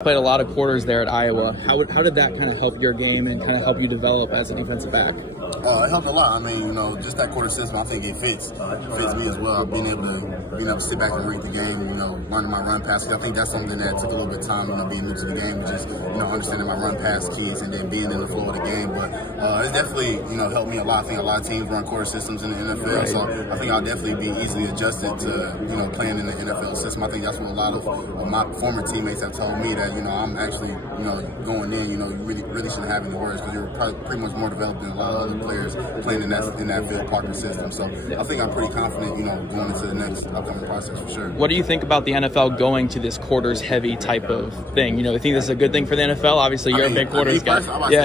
Played a lot of quarters there at Iowa. How did that kind of help your game and kind of help you develop as a defensive back? It helped a lot. I mean, just that quarter system, I think it fits me as well. Being able to sit back and read the game, learning my run pass. I think that's something that took a little bit of time, being new to the game, just understanding my run pass keys and then being in the flow of the game. But it's definitely helped me a lot. I think a lot of teams run quarter systems in the NFL, right. So I think I'll definitely be easily adjusted to playing in the NFL system. I think that's what a lot of my former teammates have told me, that I'm actually going in. You really shouldn't have any worries because you're probably pretty much more developed than a lot of other players playing in that Phil Parker system. So I think I'm pretty confident, going into the next upcoming process for sure. What do you think about the NFL going to this quarters heavy type of thing? You think this is a good thing for the NFL? Obviously, you're a big quarters guy.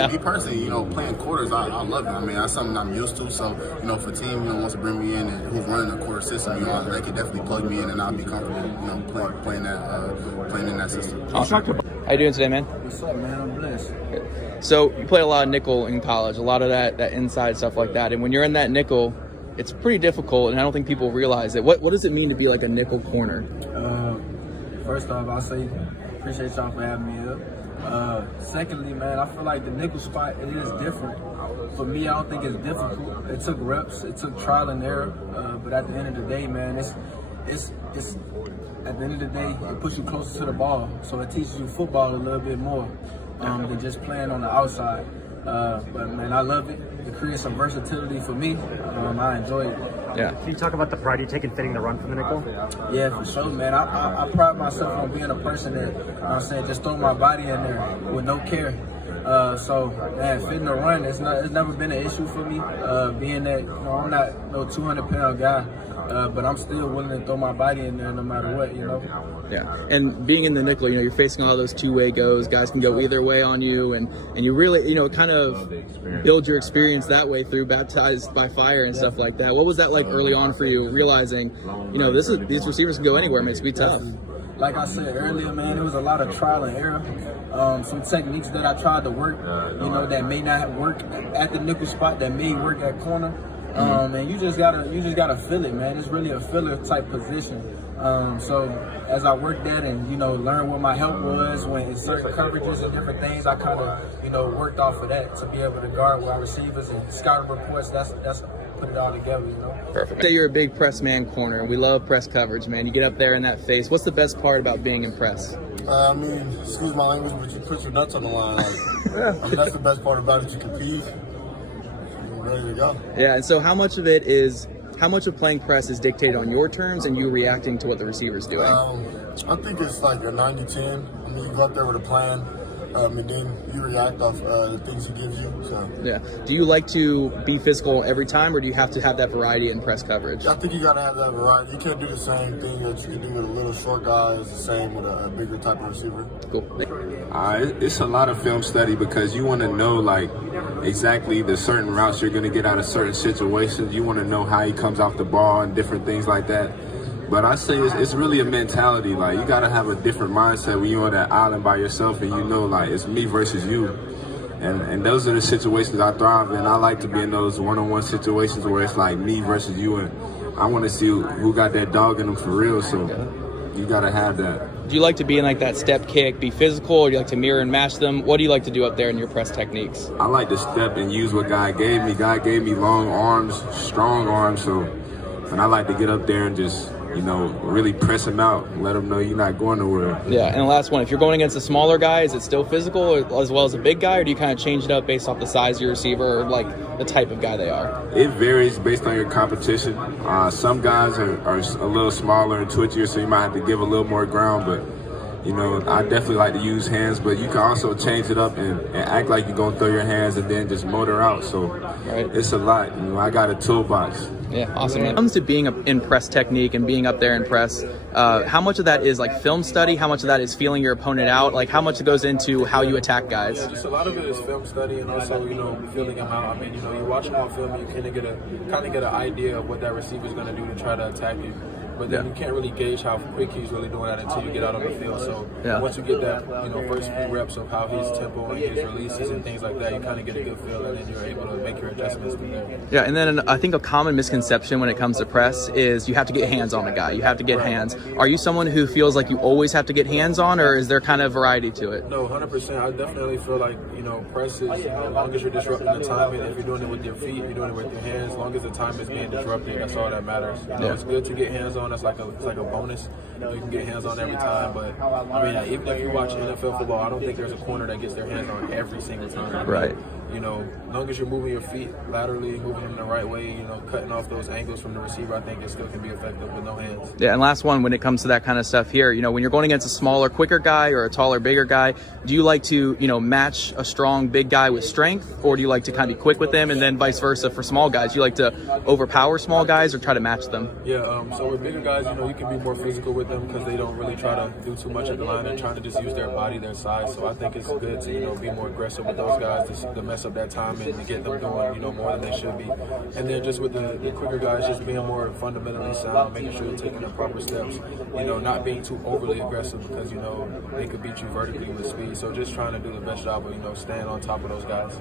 Me personally, playing quarters, I love it. I mean, that's something I'm used to. So, for a team, wants to bring me in and who's running a quarter system, they can definitely plug me in and I'll be comfortable, playing in that system. Awesome. How you doing today, man? What's up, man? I'm blessed. So you play a lot of nickel in college, a lot of that inside stuff like that. And when you're in that nickel, it's pretty difficult, and I don't think people realize it. What does it mean to be like a nickel corner? First off, I'll say appreciate y'all for having me up. Secondly, man, I feel like the nickel spot, it is different. For me, I don't think it's difficult. It took reps, it took trial and error, but at the end of the day, man, it's at the end of the day, it puts you closer to the ball, so it teaches you football a little bit more than just playing on the outside. But man, I love it. It creates some versatility for me. I enjoy it. Yeah. Can you talk about the pride you take in fitting the run from the nickel? Yeah, for sure, man. I pride myself on being a person that, just throw my body in there with no care. So, man, fitting the run, it's never been an issue for me. Being that, I'm not no 200-pound guy. But I'm still willing to throw my body in there no matter what, Yeah, and being in the nickel, you're facing all those two-way goes. Guys can go either way on you, and you really, kind of build your experience that way through baptized by fire and stuff like that. What was that like early on for you, realizing, these receivers can go anywhere, and it's be tough? Like I said earlier, man, it was a lot of trial and error. Some techniques that I tried to work, that may not work at the nickel spot, that may work at corner. And you just gotta feel it, man. It's really a filler type position. So as I worked that and learned what my help was when in certain coverages and different things, I kind of worked off of that to be able to guard wide receivers and scouting reports. That's put it all together, Perfect. Say you're a big press man corner. We love press coverage, man. You get up there in that face. What's the best part about being in press? I mean, excuse my language, but you put your nuts on the line. That's the best part about it. You compete. Ready to go. Yeah, and so how much of playing press is dictated on your terms and you reacting to what the receiver's doing? I think it's like a 90-10. I mean, you go up there with a plan, and then you react off the things he gives you. So. Yeah. Do you like to be physical every time, or do you have to have that variety in press coverage? I think you got to have that variety. You can't do the same thing that you can do with a little short guy. It's the same with a bigger type of receiver. Cool. It's a lot of film study because you want to know exactly the certain routes you're going to get out of certain situations. You want to know how he comes off the ball and different things like that. But I say it's really a mentality. You got to have a different mindset when you're on that island by yourself and it's me versus you. And those are the situations I thrive in. I like to be in those one-on-one situations where it's like me versus you, and I want to see who got that dog in them for real. So you got to have that. Do you like to be in that step kick, be physical, or do you like to mirror and match them? What do you like to do up there in your press techniques? I like to step and use what God gave me. God gave me long arms, strong arms, and I like to get up there and just really press him out and let him know you're not going nowhere. Yeah, and the last one, if you're going against a smaller guy, is it still physical as well as a big guy, or do you kind of change it up based off the size of your receiver or the type of guy they are? It varies based on your competition. Some guys are a little smaller and twitchier, so you might have to give a little more ground, but I definitely like to use hands, but you can also change it up and act like you're going to throw your hands and then just motor out. So It's a lot. I got a toolbox. Yeah, awesome. When it comes to being in press technique and being up there in press, how much of that is film study? How much of that is feeling your opponent out? How much it goes into how you attack guys? Yeah, just a lot of it is film study and also, feeling them out. I mean, you watch them on film, you kind of get an idea of what that receiver's going to do to try to attack you. but then you can't really gauge how quick he's really doing that until you get out on the field. So once you get that, first few reps of how his tempo and his releases and things like that, you kind of get a good feel, and then you're able to make your adjustments from there. Yeah, and then I think a common misconception when it comes to press is you have to get hands on a guy. You have to get hands. Are you someone who feels like you always have to get hands on, or is there kind of variety to it? No, 100%. I definitely feel like, press is, as long as you're disrupting the timing, if you're doing it with your feet, you're doing it with your hands, as long as the time is being disrupted, that's all that matters. It's good to get hands on. That's like a bonus. You can get hands on every time, but I mean, even if you watch NFL football, I don't think there's a corner that gets their hands on every single time. Right. As long as you're moving your feet laterally, moving them the right way, cutting off those angles from the receiver, I think it still can be effective with no hands. Yeah, and last one, when it comes to that kind of stuff here, when you're going against a smaller, quicker guy or a taller, bigger guy, do you like to, match a strong, big guy with strength, or do you like to kind of be quick with them, and then vice versa for small guys? Do you like to overpower small guys or try to match them? Yeah, so with bigger guys, you can be more physical with them because they don't really try to do too much at the line. They're trying to just use their body, their size. So I think it's good to, be more aggressive with those guys to mess up that time and to get them doing, more than they should be. And then just with the quicker guys, just being more fundamentally sound, making sure you're taking the proper steps, not being too overly aggressive because, they could beat you vertically with speed. So just trying to do the best job of, staying on top of those guys.